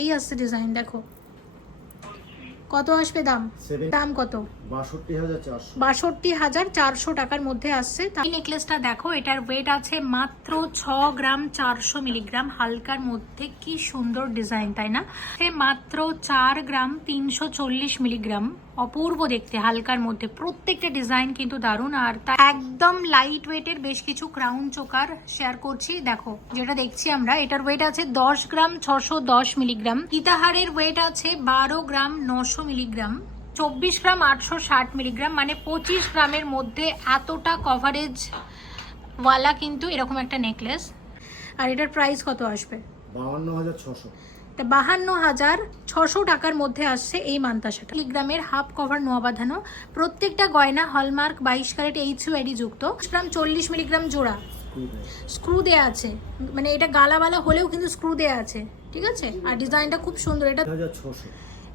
এই আসছে ডিজাইন দেখো। কত আসবে দাম? দাম কত? বাষট্টি হাজার চারশো। টাকার মধ্যে আসছে। এই নেকলেসটা দেখো এটার ওয়েট আছে মাত্র ছ গ্রাম চারশো মিলিগ্রাম। হালকার মধ্যে কি সুন্দর ডিজাইন তাই না? মাত্র চার গ্রাম তিনশো চল্লিশ মিলিগ্রাম। অপূর্ব দেখতে, হালকার মধ্যে। প্রত্যেকটা ডিজাইন কিন্তু দারুণ। আর তা একদম লাইট ওয়েটের বেশ কিছু ক্রাউন চোকার শেয়ার করছি। দেখো, যেটা দেখছি আমরা, এটার ওয়েট আছে দশ গ্রাম ছশো দশ মিলিগ্রাম ইতাহারের ওয়েট আছে বারো গ্রাম নশো মিলিগ্রাম চব্বিশ গ্রাম আটশো ষাট মিলিগ্রাম মানে পঁচিশ গ্রামের মধ্যে এতটা কভারেজ ওয়ালা কিন্তু এরকম একটা নেকলেস আর এটার প্রাইস কত আসবে? বাউান্ন হাজার ছশো। তা বাহান্ন হাজার ছশো টাকার মধ্যে আসছে এই মান্তাসাটা। মিলিগ্রামের হাফ কভার নোয়া বাঁধানো প্রত্যেকটা গয়না হলমার্ক বাইশ ক্যারেট এইচ এডি যুক্ত। গ্রাম চল্লিশ মিলিগ্রাম জোড়া। স্ক্রু দেয়া আছে। মানে এটা গালাবালা হলেও কিন্তু স্ক্রু দেয়া আছে। ঠিক আছে? আর ডিজাইনটা খুব সুন্দর। এটা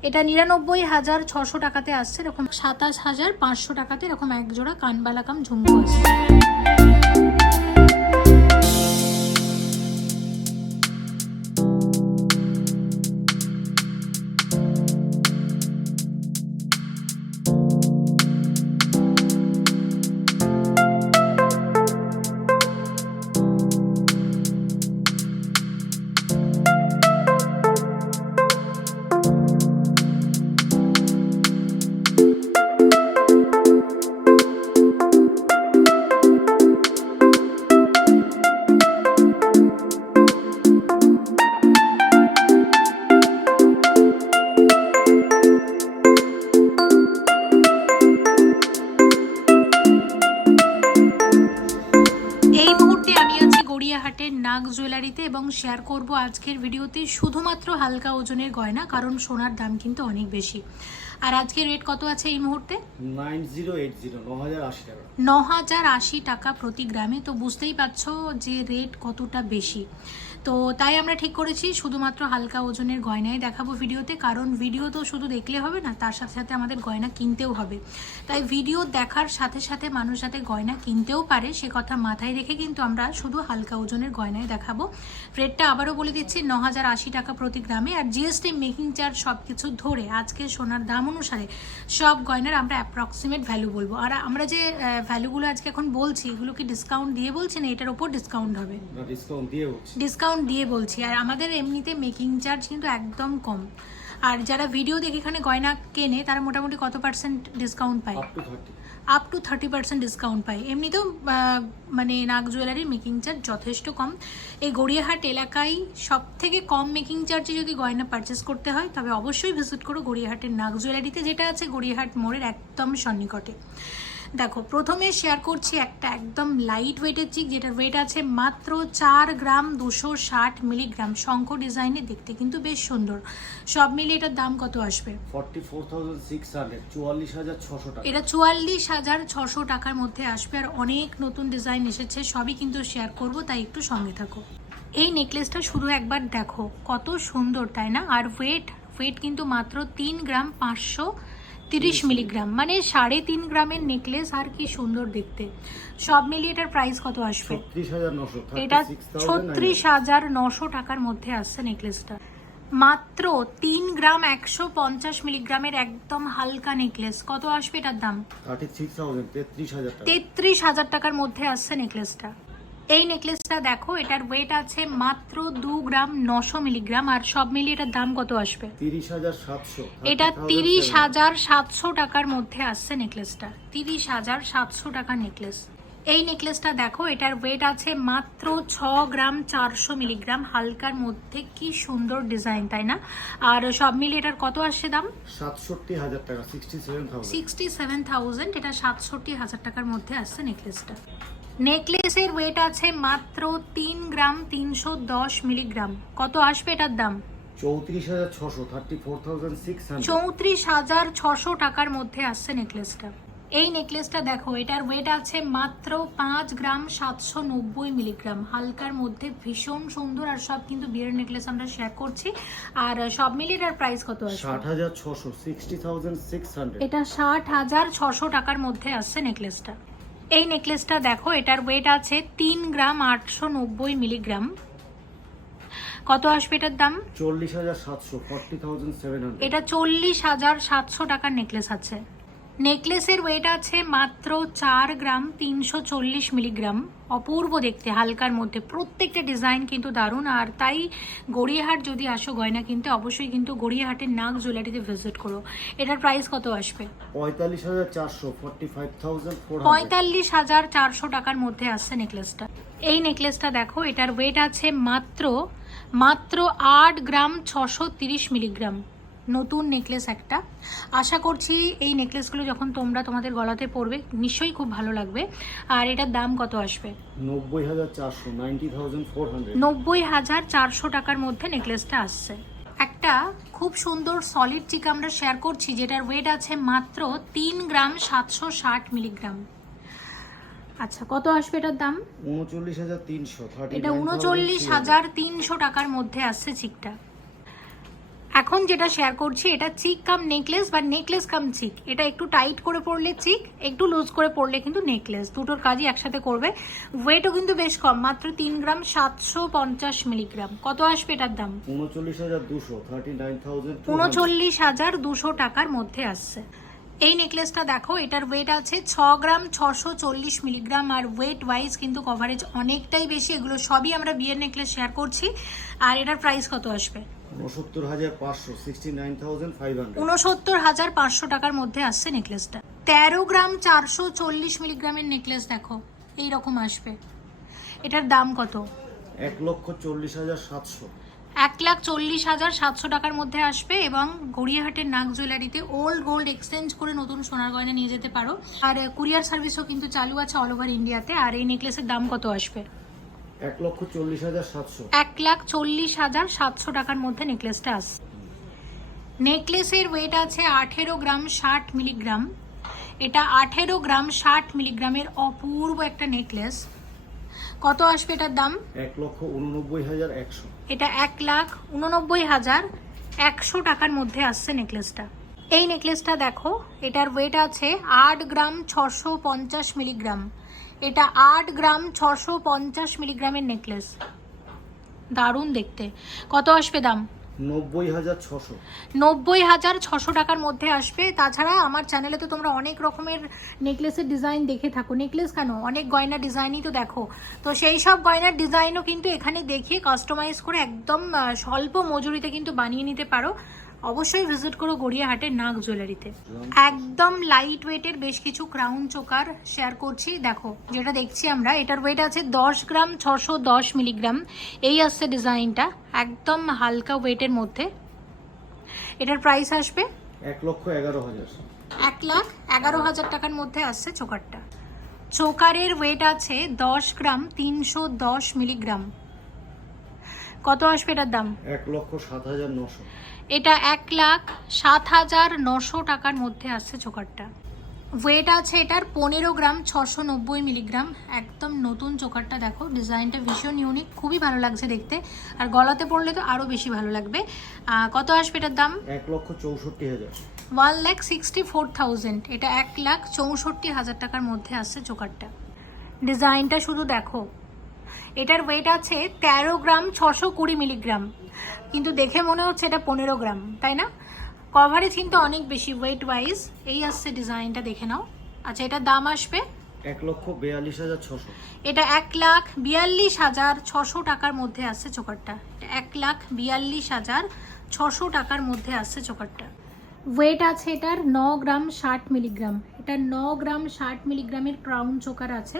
এটা নিরানব্বই হাজার ছশো টাকাতে আসছে। এরকম সাতাশ হাজার পাঁচশো টাকাতে এরকম এক জোড়া কানবালা কাম ঝুমকো আছে। শেয়ার করব আজকের ভিডিওতে। শুধুমাত্র হালকা ওজনের গয়না কারণ সোনার দাম কিন্তু অনেক বেশি। আর আজকের রেট কত আছে এই মুহূর্তে? ন হাজার আশি টাকা। প্রতি গ্রামে। তো বুঝতেই পারছ যে রেট কতটা বেশি। তো তাই আমরা ঠিক করেছি শুধুমাত্র হালকা ওজনের গয়নাই দেখাবো ভিডিওতে কারণ ভিডিও তো শুধু দেখলে হবে না তার সাথে সাথে আমাদের গয়না কিনতেও হবে। তাই ভিডিও দেখার সাথে সাথে মানুষ যাতে গয়না কিনতেও পারে সে কথা মাথায় রেখে কিন্তু আমরা শুধু হালকা ওজনের গয়নাই দেখাবো। রেটটা আবারও বলে দিচ্ছি ন হাজার আশি টাকা প্রতি গ্রামে আর জিএসটি মেকিং চার্জ সব কিছু ধরে আজকে সোনার দাম অনুসারে সব গয়নার আমরা অ্যাপ্রক্সিমেট ভ্যালু বলব। আর আমরা যে ভ্যালুগুলো আজকে এখন বলছি এগুলো কি ডিসকাউন্ট দিয়ে বলছি না এটার ওপর ডিসকাউন্ট হবে? ডিসকাউন্ট দিয়ে হচ্ছে ডিসকাউন্ট দিয়ে বলছি আর আমাদের এমনিতে মেকিং চার্জ কিন্তু একদম কম। আর যারা ভিডিও দেখে এখানে গয়না কেনে তারা মোটামুটি কত পার্সেন্ট ডিসকাউন্ট পায়? Up to thirty percent discount পায়। এমনিতেও মানে নাগ জুয়েলারির মেকিং চার্জ যথেষ্ট কম। এই গড়িয়াহাট এলাকায় সব থেকে কম মেকিং চার্জে যদি গয়না পারচেস করতে হয় তবে অবশ্যই ভিজিট করো গড়িয়াহাটের নাগ জুয়েলারিতে যেটা আছে গড়িয়াহাট মোড়ের একদম সন্নিকটে। দেখো প্রথমে শেয়ার করছি একটা একদম লাইট ওয়েটের চিক যেটার ওয়েট আছে মাত্র চার গ্রাম দুশো ষাট মিলিগ্রাম শঙ্খ ডিজাইনে দেখতে কিন্তু বেশ সুন্দর। সব মিলিয়ে এটার দাম কত আসবে? এটা চুয়াল্লিশ হাজার ছশো টাকার মধ্যে আসবে আর অনেক নতুন ডিজাইন এসেছে সবই কিন্তু শেয়ার করব তাই একটু সঙ্গে থাকো। এই নেকলেসটা শুধু একবার দেখো কত সুন্দর তাই না? আর ওয়েট ওয়েট কিন্তু মাত্র তিন গ্রাম পাঁচশো তিরিশ মিলিগ্রাম মানে সাড়ে তিন গ্রামের নেকলেস আর কি সুন্দর দেখতে। সব মিলিয়ে এটার প্রাইস কত আসবে? এটা ছত্রিশ হাজার নশো টাকার মধ্যে আসছে নেকলেসটা মাত্র তিন গ্রাম একশো পঞ্চাশ মিলিগ্রামের একদম হালকা নেকলেস কত আসবে এটার দাম? তেত্রিশ হাজার টাকার মধ্যে আসছে নেকলেসটা এই নেকলেসটা দেখো এটার ওয়েট আছে মাত্র দু গ্রাম নশো মিলিগ্রাম আর সব মিলিয়ে এটার দাম কত আসবে? তিরিশ হাজার সাতশো এটা তিরিশ হাজার সাতশো টাকার মধ্যে আসছে নেকলেসটা তিরিশ হাজার সাতশো টাকার নেকলেস এই নেকলেসটা দেখো এটার ওয়েট আছে মাত্র ছ গ্রাম চারশো মিলিগ্রাম হালকার মধ্যে কি সুন্দর ডিজাইন তাই না? আর সব মিলিয়ে এটার কত আসছে দাম? সাতষট্টি হাজার টাকা sixty seven thousand sixty seven thousand এটা সাতষট্টি হাজার টাকার মধ্যে আসছে নেকলেসটা নেকলেসের ওয়েট আছে মাত্র তিন গ্রাম তিনশো দশ মিলিগ্রাম। কত আসবে এটার দাম? চৌত্রিশ হাজার ছশো টাকার মধ্যে আসছে নেকলেসটা। এই নেকলেসটা দেখো এটার ওয়েট আছে মাত্র পাঁচ গ্রাম সাতশো নব্বই মিলিগ্রাম। হালকার মধ্যে ভীষণ সুন্দর আর সব কিন্তু বিয়ের নেকলেস আমরা শেয়ার করছি। আর সব মিলিয়ে এটার প্রাইস কত আসবে? এটা ষাট হাজার ছশো টাকার মধ্যে আসছে নেকলেসটা। এই নেকলেসটা দেখো এটার ওয়েট আছে তিন গ্রাম আটশো নব্বই মিলিগ্রাম। কত আসবে এটার দাম? চল্লিশ হাজার সাতশো ফর্টি থাউজেন্ড সেভেন এটা চল্লিশ হাজার সাতশো টাকার নেকলেস আছে। নেকলেসের ওয়েট আছে মাত্র চার গ্রাম তিনশো চল্লিশ মিলিগ্রাম। অপূর্ব দেখতে হালকার মধ্যে। প্রত্যেকটা ডিজাইন কিন্তু দারুণ। আর তাই গড়িয়াহাট যদি আসো গয়না কিনতে অবশ্যই কিন্তু গড়িয়াহাটের নাগ জুয়েলারিতে ভিজিট করো। এটার প্রাইস কত আসবে? পঁয়তাল্লিশ হাজার চারশো পঁয়তাল্লিশ হাজার চারশো টাকার মধ্যে আসছে নেকলেসটা এই নেকলেসটা দেখো এটার ওয়েট আছে মাত্র মাত্র আট গ্রাম ছশো তিরিশ মিলিগ্রাম। নতুন নেকলেস একটা। আশা করছি এই নেকলেসগুলো যখন তোমরা তোমাদের গলাতে পরবে নিশ্চয়ই খুব ভালো লাগবে। আর এটার দাম কত আসবে? নব্বই হাজার চারশো নব্বই হাজার টাকার মধ্যে নেকলেসটা আসছে। একটা খুব সুন্দর সলিড চিক আমরা শেয়ার করছি যেটার ওয়েট আছে মাত্র তিন গ্রাম সাতশো ষাট মিলিগ্রাম আচ্ছা কত আসবে এটার দাম? উনচল্লিশ হাজার তিনশো এটা উনচল্লিশ হাজার তিনশো টাকার মধ্যে আসছে চিকটা এখন যেটা শেয়ার করছি এটা চিক কাম নেকলেস বা নেকলেস কাম চিক এটা একটু টাইট করে পরলে চিক একটু লুজ করে পরলে কিন্তু নেকলেস দুটোর কাজই একসাথে করবে। ওয়েটও কিন্তু বেশ কম মাত্র তিন গ্রাম সাতশো পঞ্চাশ মিলিগ্রাম কত আসবে এটার দাম? উনচল্লিশ হাজার দুশো থার্টি নাইন থাউজেন্ড উনচল্লিশ হাজার দুশো টাকার মধ্যে আসছে। এই নেকলেসটা দেখো এটার ওয়েট আছে ছ গ্রাম ছশো চল্লিশ মিলিগ্রাম আর ওয়েট ওয়াইজ কিন্তু কভারেজ অনেকটাই বেশি। এগুলো সবই আমরা বিয়ের নেকলেস শেয়ার করছি। আর এটার প্রাইস কত আসবে? উনসত্তর হাজার পাঁচশো sixty nine thousand five hundred উনসত্তর হাজার পাঁচশো টাকার মধ্যে আসছে নেকলেসটা তেরো গ্রাম চারশো চল্লিশ মিলিগ্রামের নেকলেস দেখো এই রকম আসবে। এটার দাম কত? এক লক্ষ চল্লিশ হাজার সাতশো। এক লাখ চল্লিশ হাজার সাতশো টাকার মধ্যে আসবে এবং গড়িয়াহাটের নাগ জুয়েলারিতে ওল্ড গোল্ড এক্সচেঞ্জ করে নতুন সোনার গয়না নিয়ে যেতে পারো। আর কুরিয়ার সার্ভিসও কিন্তু চালু আছে অল ওভার ইন্ডিয়াতে আর এই নেকলেসের দাম কত আসবে? এক লক্ষ চল্লিশ হাজার সাতশো। এক লাখ চল্লিশ হাজার সাতশো টাকার মধ্যে নেকলেসটা আসছে। নেকলেসের ওয়েট আছে আঠেরো গ্রাম ষাট মিলিগ্রাম। এটা আঠেরো গ্রাম ষাট মিলিগ্রামের অপূর্ব একটা নেকলেস। কত আসবে এটার দাম? এক লক্ষ উননব্বই হাজার একশো। এটা এক লাখ উননব্বই হাজার একশো টাকার মধ্যে আসছে নেকলেসটা। এই নেকলেসটা দেখো এটার ওয়েট আছে আট গ্রাম ছশো পঞ্চাশ মিলিগ্রাম। এটা আট গ্রাম ছশো পঞ্চাশ মিলিগ্রামের নেকলেস। দারুণ দেখতে। কত আসবে দাম? নব্বই হাজার ছশো। নব্বই হাজার ছশো টাকার মধ্যে আসবে। তাছাড়া আমার চ্যানেলে তো তোমরা অনেক রকমের নেকলেসের ডিজাইন দেখে থাকো। নেকলেস কেন? অনেক গয়নার ডিজাইনই তো দেখো। তো সেই সব গয়নার ডিজাইনও কিন্তু এখানে দেখিয়ে কাস্টমাইজ করে একদম স্বল্প মজুরিতে কিন্তু বানিয়ে নিতে পারো। অবশ্যই ভিজিট করো গড়িয়াহাটের নাগ জুয়েলারিতে একদম লাইট ওয়েটের বেশ কিছু ক্রাউন চোকার শেয়ার করছি। দেখো যেটা দেখছি আমরা এটার ওয়েট আছে দশ গ্রাম ছশো দশ মিলিগ্রাম এই আসছে ডিজাইনটা একদম হালকা ওয়েটের মধ্যে। এটার প্রাইস আসবে? এক লক্ষ এগারো হাজার। এক লাখ এগারো হাজার টাকার মধ্যে আসছে চোকারটা। চোকারের ওয়েট আছে দশ গ্রাম তিনশো দশ মিলিগ্রাম কত আসবে এটার দাম? এক লক্ষ সাত হাজার নশো। এটা এক লাখ সাত হাজার নশো টাকার মধ্যে আসছে চোকারটা। ওয়েট আছে এটার পনেরো গ্রাম ছশো নব্বই মিলিগ্রাম। একদম নতুন চোকারটা দেখো ডিজাইনটা ভীষণ ইউনিক খুবই ভালো লাগছে দেখতে। আর গলাতে পড়লে তো আরও বেশি ভালো লাগবে। কত আসবে এটার দাম? এক লক্ষ চৌষট্টি হাজার। One lakh sixty four thousand. এটা এক লাখ চৌষট্টি হাজার টাকার মধ্যে আসছে চোকারটা। ডিজাইনটা শুধু দেখো এটার ওয়েট আছে তেরো গ্রাম ছশো কুড়ি মিলিগ্রাম। কিন্তু দেখে মনে হচ্ছে এটা পনেরো গ্রাম তাই না? কভারেজ কিন্তু অনেক বেশি ওয়েট ওয়াইজ এই আসছে ডিজাইনটা দেখে নাও। আচ্ছা এটার দাম আসবে? এক লক্ষ বেয়াল্লিশ হাজার ছশো। এটা এক লাখ বিয়াল্লিশ হাজার ছশো টাকার মধ্যে আসছে চোকারটা। এটা এক লাখ বিয়াল্লিশ হাজার ছশো টাকার মধ্যে আসছে চোকারটা। ওয়েট আছে এটার ন গ্রাম ষাট মিলিগ্রাম। এটা ন গ্রাম ষাট মিলিগ্রামের ক্রাউন চোকার আছে।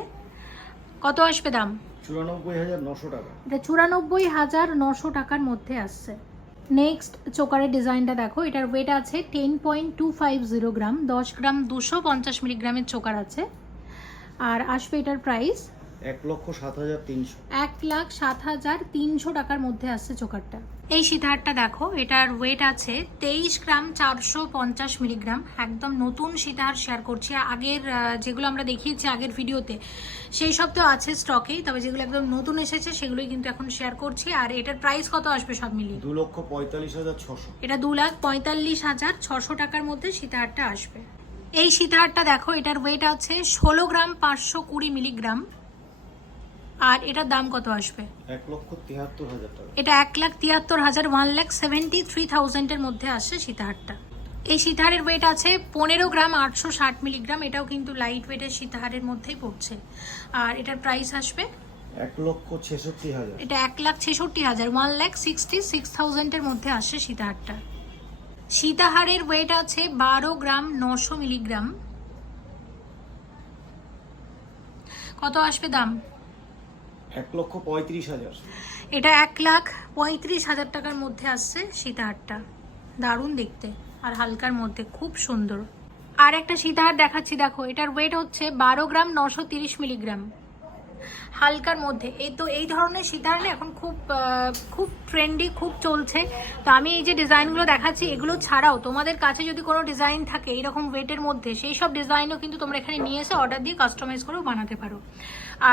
কত আসবে দাম? চুরানব্বই হাজার নশো টাকা। এটা চুরানব্বই হাজার নশো টাকার মধ্যে আসছে। নেক্সট চোকারের ডিজাইনটা দেখো। এটার ওয়েট আছে ten point two five zero gram. দশ গ্রাম দুশো পঞ্চাশ মিলিগ্রামের চোকার আছে। আর আসবে এটার প্রাইস এক লক্ষ সাত হাজার তিনশো। এক লাখ সাত হাজার তিনশো টাকার মধ্যে আসছে চোকারটা। এই সীতাহারটা দেখো এটার ওয়েট আছে তেইশ গ্রাম চারশো পঞ্চাশ মিলিগ্রাম। একদম নতুন সীতাহার শেয়ার করছি। আগের যেগুলো আমরা দেখিয়েছি আগের ভিডিওতে সেই সব তো আছে স্টকেই তবে যেগুলো একদম নতুন এসেছে সেগুলোই কিন্তু এখন শেয়ার করছি। আর এটার প্রাইস কত আসবে সব মিলিয়ে? দু লক্ষ পঁয়তাল্লিশ হাজার ছশো। এটা দু লাখ পঁয়তাল্লিশ হাজার ছশো টাকার মধ্যে সীতাহারটা আসবে। এই সীতাহারটা দেখো এটার ওয়েট আছে ষোলো গ্রাম পাঁচশো কুড়ি মিলিগ্রাম। আর এটার দাম কত আসবে? এক লক্ষ তিয়াত্তর হাজার টাকা। এটা এক লাখ তিয়াত্তর হাজার ওয়ান লাখ সেভেন্টি থ্রি থাউজেন্ডের মধ্যে আসছে সীতাহারটা। এই সীতাহারের ওয়েট আছে পনেরো গ্রাম আটশো ষাট মিলিগ্রাম এটাও কিন্তু লাইট ওয়েটের সীতাহারের মধ্যেই পড়ছে। আর এটার প্রাইস আসবে? এক লক্ষ ছেষট্টি হাজার। এটা এক লাখ ছেষট্টি হাজার ওয়ান লাখ সিক্সটি সিক্স থাউজেন্ডের মধ্যে আসছে সীতাহারটা। সীতাহারের ওয়েট আছে বারো গ্রাম নশো মিলিগ্রাম কত আসবে দাম? এক লক্ষ পঁয়ত্রিশ হাজার। এটা এক লাখ পঁয়ত্রিশ হাজার টাকার মধ্যে আসছে সীতাহারটা। দারুণ দেখতে। আর হালকার মধ্যে, খুব সুন্দর। আর একটা সীতাহার দেখাচ্ছি, দেখো। এটার ওয়েট হচ্ছে বারো গ্রাম নশো তিরিশ মিলিগ্রাম। হালকার মধ্যে। এই তো এই ধরনের সীতাহার না এখন খুব খুব ট্রেন্ডি খুব চলছে। তো আমি এই যে ডিজাইনগুলো দেখাচ্ছি এগুলো ছাড়াও তোমাদের কাছে যদি কোনো ডিজাইন থাকে এইরকম ওয়েটের মধ্যে সেই সব ডিজাইনও কিন্তু তোমরা এখানে নিয়ে এসে অর্ডার দিয়ে কাস্টমাইজ করেও বানাতে পারো।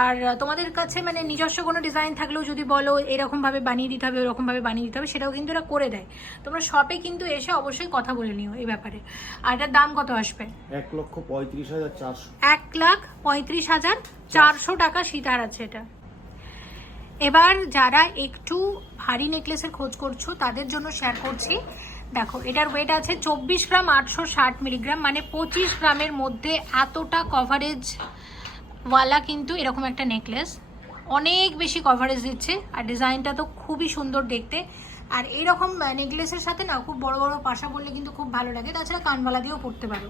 আর তোমাদের কাছে মানে নিজস্ব কোনো ডিজাইন থাকলেও যদি বলো এরকমভাবে বানিয়ে দিতে হবে ওরকমভাবে বানিয়ে দিতে হবে সেটাও কিন্তু এরা করে দেয়। তোমরা শপে কিন্তু এসে অবশ্যই কথা বলে নিও এই ব্যাপারে। আর এটার দাম কত আসবে? এক লক্ষ পঁয়ত্রিশ হাজার চারশো। এক লাখ পঁয়ত্রিশ হাজার চারশো টাকা সীতার আছে এটা। এবার যারা একটু ভারী নেকলেসের খোঁজ করছ, তাদের জন্য শেয়ার করছি। দেখো, এটার ওয়েট আছে চব্বিশ গ্রাম আটশো ষাট মিলিগ্রাম মানে পঁচিশ গ্রামের মধ্যে এতটা কভারেজ ওয়ালা কিন্তু এরকম একটা নেকলেস অনেক বেশি কভারেজ দিচ্ছে, আর ডিজাইনটা তো খুবই সুন্দর দেখতে। আর এইরকম নেকলেসের সাথে না খুব বড় বড় পাশা পরলে কিন্তু খুব ভালো লাগে। তাছাড়া কানবালা দিয়েও পরতে পারো।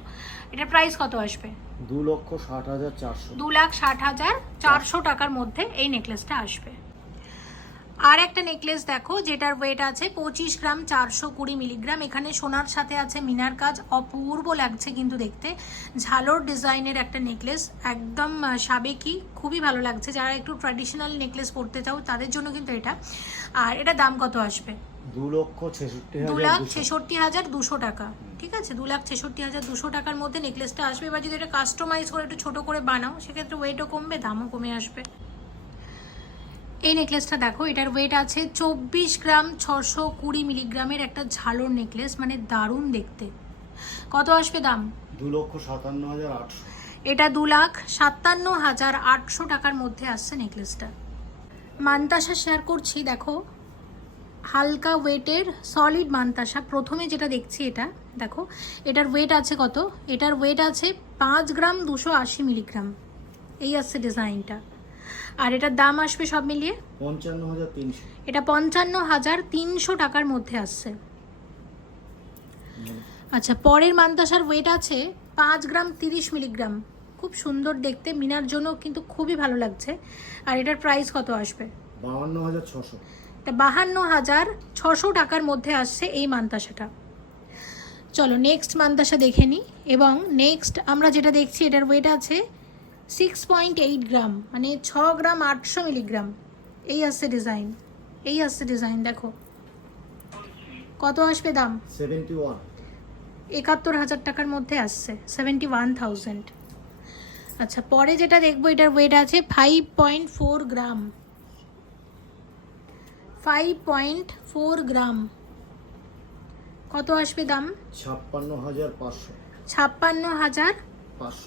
এটার প্রাইস কত আসবে? দু লক্ষ ষাট হাজার চারশো। দু লাখ ষাট হাজার চারশো টাকার মধ্যে এই নেকলেসটা আসবে। আর একটা নেকলেস দেখো যেটার ওয়েট আছে পঁচিশ গ্রাম চারশো কুড়ি মিলিগ্রাম এখানে সোনার সাথে আছে মিনার কাজ। অপূর্ব লাগছে কিন্তু দেখতে। ঝালোর ডিজাইনের একটা নেকলেস একদম সাবেকি। খুবই ভালো লাগছে। যারা একটু ট্র্যাডিশনাল নেকলেস পরতে চাও তাদের জন্য কিন্তু এটা। আর এটা দাম কত আসবে? দু লক্ষ ছেষট্টি দু লাখ ছেষট্টি হাজার দুশো টাকা ঠিক আছে? দু লাখ ছেষট্টি হাজার দুশো টাকার মধ্যে নেকলেসটা আসবে। এবার যদি এটা কাস্টমাইজ করে একটু ছোট করে বানাও সেক্ষেত্রে ওয়েটও কমবে দামও কমে আসবে। এই নেকলেসটা দেখো এটার ওয়েট আছে চব্বিশ গ্রাম ছশো কুড়ি মিলিগ্রামের একটা ঝালোর নেকলেস মানে দারুণ দেখতে। কত আসবে দাম? দু লক্ষ সাতান্ন হাজার আটশো। এটা দু লাখ সাতান্ন হাজার আটশো টাকার মধ্যে আসছে নেকলেসটা মান্তাসা শেয়ার করছি দেখো। হালকা ওয়েটের সলিড মান্তাসা প্রথমে যেটা দেখছি এটা দেখো এটার ওয়েট আছে কত? এটার ওয়েট আছে পাঁচ গ্রাম দুশো আশি মিলিগ্রাম। এই আসছে ডিজাইনটা। আর এটার দাম আসবে সব মিলিয়ে? পঞ্চান্ন হাজার তিনশো। এটা পঞ্চান্ন হাজার তিনশো টাকার মধ্যে আসছে। আচ্ছা পরের মান্তাসার ওয়েট আছে পাঁচ গ্রাম তিরিশ মিলিগ্রাম। খুব সুন্দর দেখতে মিনার জন্য কিন্তু খুবই ভালো লাগছে। আর এটার প্রাইস কত আসবে? বাউান্ন হাজার ছশো। এটা বাহান্ন হাজার ছশো টাকার মধ্যে আসছে এই মান্তাসাটা। চলো নেক্সট মান্তাসা দেখে নিই এবং নেক্সট আমরা যেটা দেখছি এটার ওয়েট আছে সিক্স পয়েন্ট এইট গ্রাম মানে ছ গ্রাম আটশো মিলিগ্রাম এই আসছে ডিজাইন এই আসছে ডিজাইন দেখো। কত আসবে দাম? সেভেন্টি ওয়ান একাত্তর হাজার টাকার মধ্যে আসছে সেভেন্টি ওয়ান থাউজেন্ড আচ্ছা পরে যেটা দেখব এটার ওয়েট আছে five point four gram five point four gram কত আসবে দাম ছাপ্পান্ন হাজার পাঁচশো ছাপ্পান্ন হাজার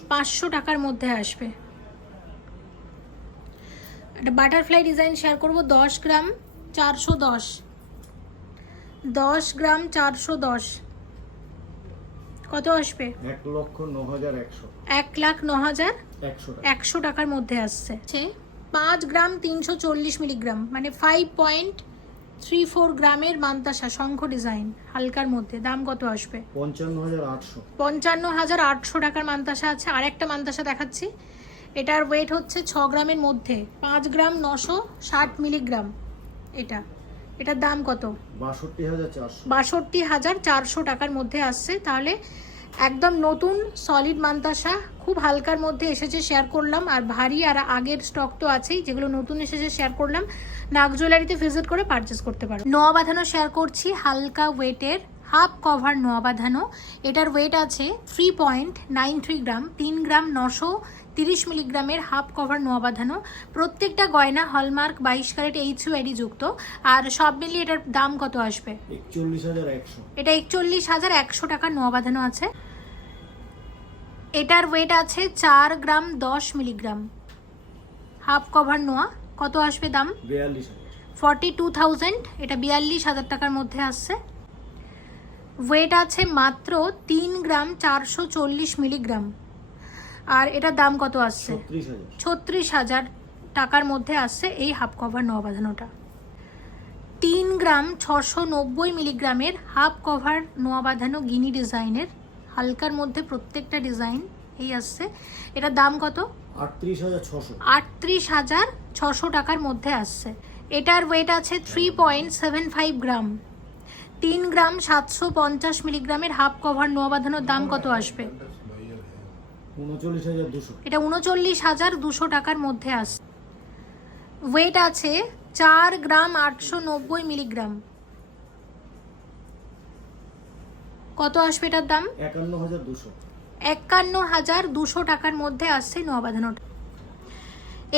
পাঁচশো টাকার মধ্যে আসবে একটা বাটারফ্লাই ডিজাইন শেয়ার করব দশ গ্রাম চারশো দশ দশ গ্রাম চারশো দশ কত আসবে এক লক্ষ ন হাজার একশো এক লাখ ন হাজার একশো টাকার মধ্যে আসছে পাঁচ গ্রাম তিনশো চল্লিশ মিলিগ্রাম মানে ফাইভ পয়েন্ট থ্রি ফোর গ্রামের মান্তাসা শঙ্খ ডিজাইন হালকার মধ্যে। দাম কত আসবে? পঞ্চান্ন হাজার আটশো। টাকার মান্তাসা আছে। আর একটা মান্তাসা দেখাচ্ছি। এটার ওয়েট হচ্ছে ছ গ্রামের মধ্যে। পাঁচ গ্রাম নশো ষাট মিলিগ্রাম এটা। এটার দাম কত? বাষট্টি হাজার চারশো টাকার মধ্যে আসছে। তাহলে একদম নতুন সলিড মান্তাসা। খুব হালকার মধ্যে এসেছে শেয়ার করলাম। আর ভারী আর আগের স্টক তো আছেই, যেগুলো নতুন এসেছে শেয়ার করলাম। নাক জুয়েলারিতে ভিজিট করে পারচেস করতে পারো। নোয়া বাঁধানো শেয়ার করছি, হালকা ওয়েটের হাফ কভার নোয়া বাঁধানো এটার ওয়েট আছে three point nine three gram তিন গ্রাম নশো তিরিশ মিলিগ্রামের হাফ কভার নোয়া বাঁধানো প্রত্যেকটা গয়না হলমার্ক বাইশ ক্যারেট এইচ আইডি যুক্ত। আর সব মিলিয়ে এটার দাম কত আসবে? এটা একচল্লিশ হাজার একশো টাকার নোয়া বাঁধানো আছে। এটার ওয়েট আছে চার গ্রাম দশ মিলিগ্রাম। হাফ কভার নোয়া কত আসবে দাম? ফর্টি টু থাউজেন্ড এটা বিয়াল্লিশ হাজার টাকার মধ্যে আসছে। ওয়েট আছে মাত্র তিন গ্রাম চারশো চল্লিশ মিলিগ্রাম। আর এটার দাম কত আসছে? ছত্রিশ হাজার। টাকার মধ্যে আসছে এই হাফ কভার নোয়া বাঁধানোটা। তিন গ্রাম ছশো নব্বই মিলিগ্রামের হাফ কভার নোয়া বাঁধানো গিনি ডিজাইনের হালকার মধ্যে প্রত্যেকটা ডিজাইন এই আসছে। এটার দাম কত? আটত্রিশ হাজার ছশো। আটত্রিশ হাজার ছশো টাকার মধ্যে আসছে। এটার ওয়েট আছে three point seven five gram. তিন গ্রাম সাতশো পঞ্চাশ মিলিগ্রামের হাফ কভার নোয়া বাঁধানোর দাম কত আসবে? উনচল্লিশ হাজার দুশো। এটা উনচল্লিশ হাজার দুশো টাকার মধ্যে আসছে। ওয়েট আছে চার গ্রাম আটশো নব্বই মিলিগ্রাম। কত আসবে এটার দাম? একান্ন হাজার দুশো। একান্ন হাজার দুশো টাকার মধ্যে আসছে নোয়া বাঁধানোটা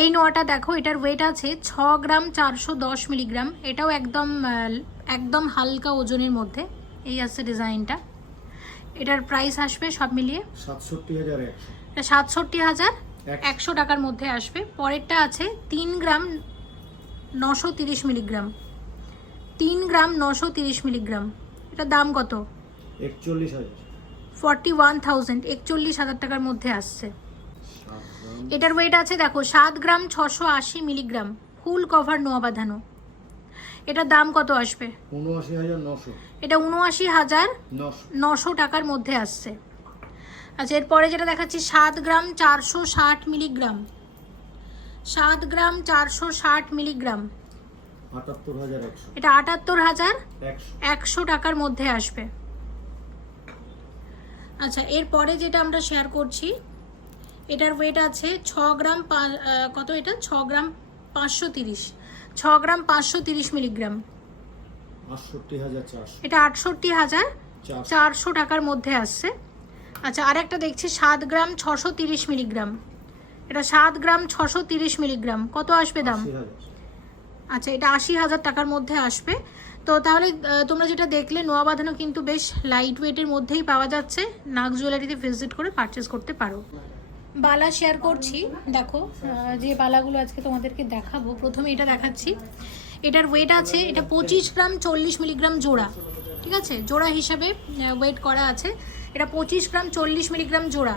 এই নোয়াটা দেখো এটার ওয়েট আছে ছ গ্রাম চারশো দশ মিলিগ্রাম। এটাও একদম একদম হালকা ওজনের মধ্যে। এই আছে ডিজাইনটা এটার প্রাইস আসবে সব মিলিয়ে? সাতষট্টি হাজার এটা সাতষট্টি হাজার একশো। টাকার মধ্যে আসবে। পরেরটা আছে তিন গ্রাম নশো তিরিশ মিলিগ্রাম। তিন গ্রাম নশো তিরিশ মিলিগ্রাম। এটার দাম কত? একচল্লিশ হাজার। Forty one thousand. একচল্লিশ হাজার টাকার মধ্যে আসছে। এটার ওয়েট আছে দেখো সাত গ্রাম ছশো আশি মিলিগ্রাম। ফুল কভার নোয়া বাঁধানো। এটার দাম কত আসবে? উনআশি হাজার নশো। এটা উনআশি হাজার নশো। টাকার মধ্যে আসছে। আচ্ছা এরপরে যেটা দেখাচ্ছি সাত গ্রাম চারশো ষাট মিলিগ্রাম। সাত গ্রাম চারশো ষাট মিলিগ্রাম। এটা আটাত্তর হাজার একশো। টাকার মধ্যে আসবে। আচ্ছা এরপরে যেটা আমরা শেয়ার করছি এটার ওয়েট আছে ছ গ্রাম কত এটা? ছ গ্রাম পাঁচশো তিরিশ। ছ গ্রাম পাঁচশো তিরিশ মিলিগ্রাম। এটা আটষট্টি হাজার চারশো। টাকার মধ্যে আসছে। আচ্ছা আরেকটা দেখছি সাত গ্রাম ছশো তিরিশ মিলিগ্রাম। এটা সাত গ্রাম ছশো তিরিশ মিলিগ্রাম। কত আসবে দাম? আচ্ছা এটা আশি হাজার টাকার মধ্যে আসবে। তো তাহলে তোমরা যেটা দেখলে নোয়া বাঁধানো কিন্তু বেশ লাইট ওয়েটের মধ্যেই পাওয়া যাচ্ছে। নাগ জুয়েলারিতে ভিজিট করে পারচেস করতে পারো। বালা শেয়ার করছি। দেখো যে বালাগুলো আজকে তোমাদেরকে দেখাবো প্রথমে এটা দেখাচ্ছি। এটার ওয়েট আছে এটা পঁচিশ গ্রাম চল্লিশ মিলিগ্রাম জোড়া ঠিক আছে? জোড়া হিসাবে ওয়েট করা আছে। এটা পঁচিশ গ্রাম চল্লিশ মিলিগ্রাম জোড়া।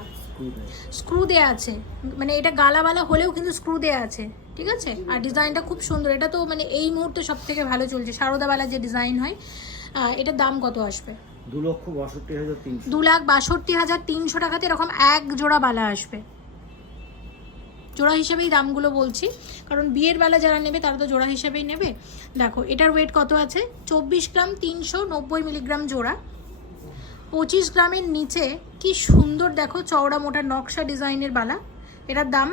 স্ক্রু দেয়া আছে। মানে এটা গালাবালা হলেও কিন্তু স্ক্রু দেয়া আছে ঠিক আছে? আর ডিজাইনটা খুব সুন্দর। এটা তো মানে এই মুহূর্তে সব থেকে ভালো চলছে। সারদাবালা যে ডিজাইন হয় এটার দাম কত আসবে? দু লক্ষ বাষট্টি হাজার তিনশো। দু লাখ বাষট্টি হাজার তিনশো টাকাতে এরকম এক জোড়া বালা আসবে। জোড়া হিসেবেই দামগুলো বলছি। কারণ বিয়ের বেলা যারা নেবে তারা তো জোড়া হিসাবেই নেবে। দেখো এটার ওয়েট কত আছে? চব্বিশ গ্রাম তিনশো নব্বই মিলিগ্রাম জোড়া। পঁচিশ গ্রামের নিচে কি সুন্দর দেখো চওড়া মোটা নকশা ডিজাইনের বালা। এটার দাম?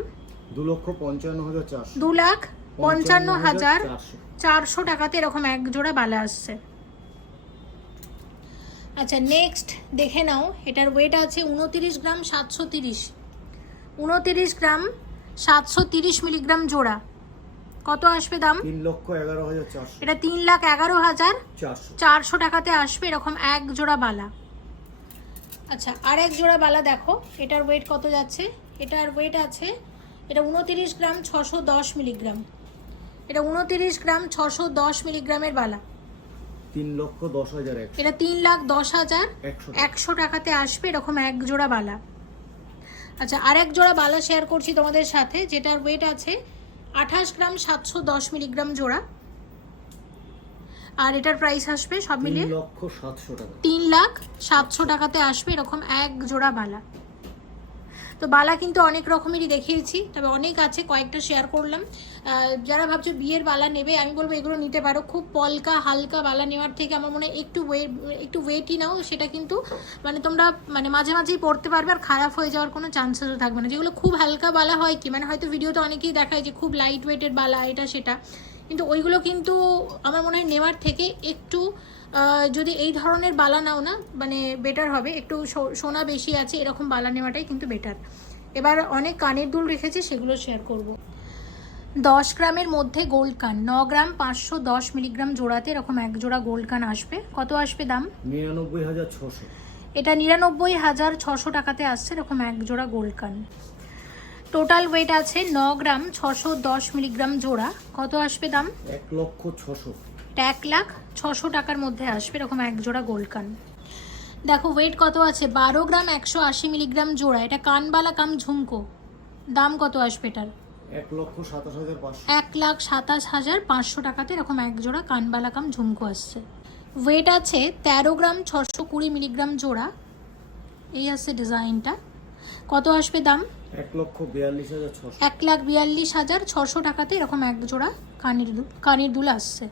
দু লক্ষ পঞ্চান্ন হাজার চারশো। দু লাখ পঞ্চান্ন হাজার চারশো। চারশো টাকাতে এরকম এক জোড়া বালা আসছে। আচ্ছা নেক্সট দেখে নাও। এটার ওয়েট আছে উনতিরিশ গ্রাম সাতশো তিরিশ। উনতিরিশ গ্রাম সাতশো তিরিশ মিলিগ্রাম জোড়া। কত আসবে দাম? তিন লক্ষ এগারো হাজার চারশো। এটা তিন লাখ এগারো হাজার চারশো। টাকাতে আসবে এরকম এক জোড়া বালা। আচ্ছা আর এক জোড়া বালা দেখো। এটার ওয়েট কত যাচ্ছে? এটার ওয়েট আছে এটা উনতিরিশ গ্রাম ছশো দশ মিলিগ্রাম। এটা উনতিরিশ গ্রাম ছশো দশ মিলিগ্রামের বালা। তিন লক্ষ দশ হাজার এটা তিন লাখ দশ হাজার একশো টাকাতে আসবে এরকম এক জোড়া বালা। আচ্ছা আর এক জোড়া বালা শেয়ার করছি তোমাদের সাথে যেটার ওয়েট আছে আঠাশ গ্রাম সাতশো দশ মিলিগ্রাম জোড়া। আর এটার প্রাইস আসবে সব মিলিয়ে তিন লাখ সাতশো টাকাতে আসবে এরকম এক জোড়া বালা। তো বালা কিন্তু অনেক রকমেরই দেখিয়েছি, তবে অনেক আছে, কয়েকটা শেয়ার করলাম। যারা ভাবছ বিয়ের বালা নেবে, আমি বলব এগুলো নিতে পারো। খুব পলকা, হালকা বালা নেওয়ার থেকে আমার মনে হয় একটু ওয়েট একটু ওয়েটই নাও, সেটা কিন্তু মানে তোমরা মানে মাঝে মাঝেই পড়তে পারবে আর খারাপ হয়ে যাওয়ার কোনো চান্সেসও থাকবে না। যেগুলো খুব হালকা বালা হয় কি মানে হয়তো ভিডিওতে অনেকেই দেখায় যে খুব লাইট ওয়েটের বালা, এটা সেটা। কিন্তু ওইগুলো কিন্তু আমার মনে হয় নেওয়ার থেকে একটু যদি এই ধরনের বালা নাও না মানে বেটার হবে। একটু সোনা বেশি আছে এরকম বালা নেওয়াটাই কিন্তু বেটার এবার অনেক কানের দুল রেখেছি সেগুলো শেয়ার করব। দশ গ্রামের মধ্যে গোল্ড কান। ন গ্রাম পাঁচশো দশ মিলিগ্রাম জোড়াতে এরকম এক জোড়া গোল্ড কান আসবে। কত আসবে দাম? নিরানব্বই হাজার ছশো। এটা নিরানব্বই হাজার ছশো টাকাতে আসছে এরকম এক জোড়া গোল্ড কান। টোটাল ওয়েট আছে ন গ্রাম ছশো দশ মিলিগ্রাম জোড়া। কত আসবে দাম? এক লক্ষ ছশো। এক লাখ ছশো টাকার মধ্যে আসবে এরকম এক জোড়া গোল্ড কান দেখো ওয়েট কত আছে? বারো গ্রাম একশো আশি মিলিগ্রাম জোড়া। এটা কানবালা কাম ঝুমকো। দাম কত আসবে এটার? এক লাখ সাতাশ হাজার পাঁচশো টাকাতে এরকম এক জোড়া কানবালা কাম ঝুমকো আসছে। ওয়েট আছে তেরো গ্রাম ছশো কুড়ি মিলিগ্রাম জোড়া। এই আছে ডিজাইনটা। কত আসবে দাম? এক লাখ বিয়াল্লিশ হাজার ছশো টাকাতে এরকম এক জোড়া কানের কানের দুল আসছে।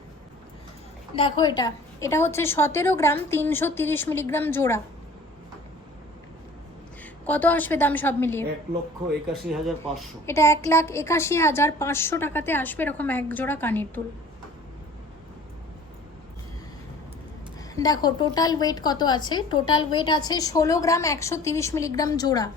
দেখো এটা। এটা হচ্ছে সতেরো গ্রাম তিনশো তিরিশ মিলিগ্রাম জোড়া। কত আসবে দাম সব মিলিয়ে? এক লক্ষ একাশি হাজার পাঁচশো। এটা এক লাখ একাশি হাজার পাঁচশো টাকাতে আসবে এরকম এক জোড়া কানের দুল। দেখো টোটাল ওয়েট কত আছে? টোটাল ওয়েট আছে ষোলো গ্রাম একশো তিরিশ মিলিগ্রাম জোড়া।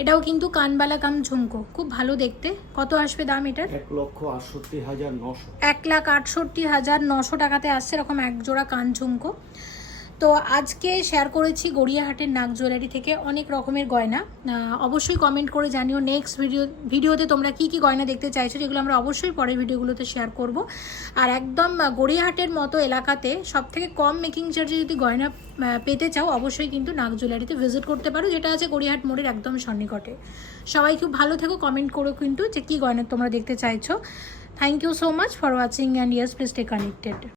এটাও কিন্তু কানবালা কাম ঝুমকো। খুব ভালো দেখতে। কত আসবে দাম এটার? এক লক্ষ আটষট্টি হাজার নশো। এক লাখ আটষট্টি হাজার নশো টাকাতে আসছে এরকম এক জোড়া কান ঝুমকো। তো আজকে শেয়ার করেছি গড়িয়াহাটের নাক জুয়েলারি থেকে অনেক রকমের গয়না। অবশ্যই কমেন্ট করে জানিও নেক্সট ভিডিও ভিডিওতে তোমরা কি কি গয়না দেখতে চাইছো, যেগুলো আমরা অবশ্যই পরের ভিডিওগুলোতে শেয়ার করব। আর একদম গড়িয়াহাটের মতো এলাকাতে সব থেকে কম মেকিং চার্জে যদি গয়না পেতে চাও, অবশ্যই কিন্তু নাক জুয়েলারিতে ভিজিট করতে পারো, যেটা আছে গড়িয়াহাট মোড়ের একদম সন্নিকটে। সবাই খুব ভালো থেকো কমেন্ট করো কিন্তু যে কী গয়না তোমরা দেখতে চাইছো। Thank you so much for watching and yes please stay connected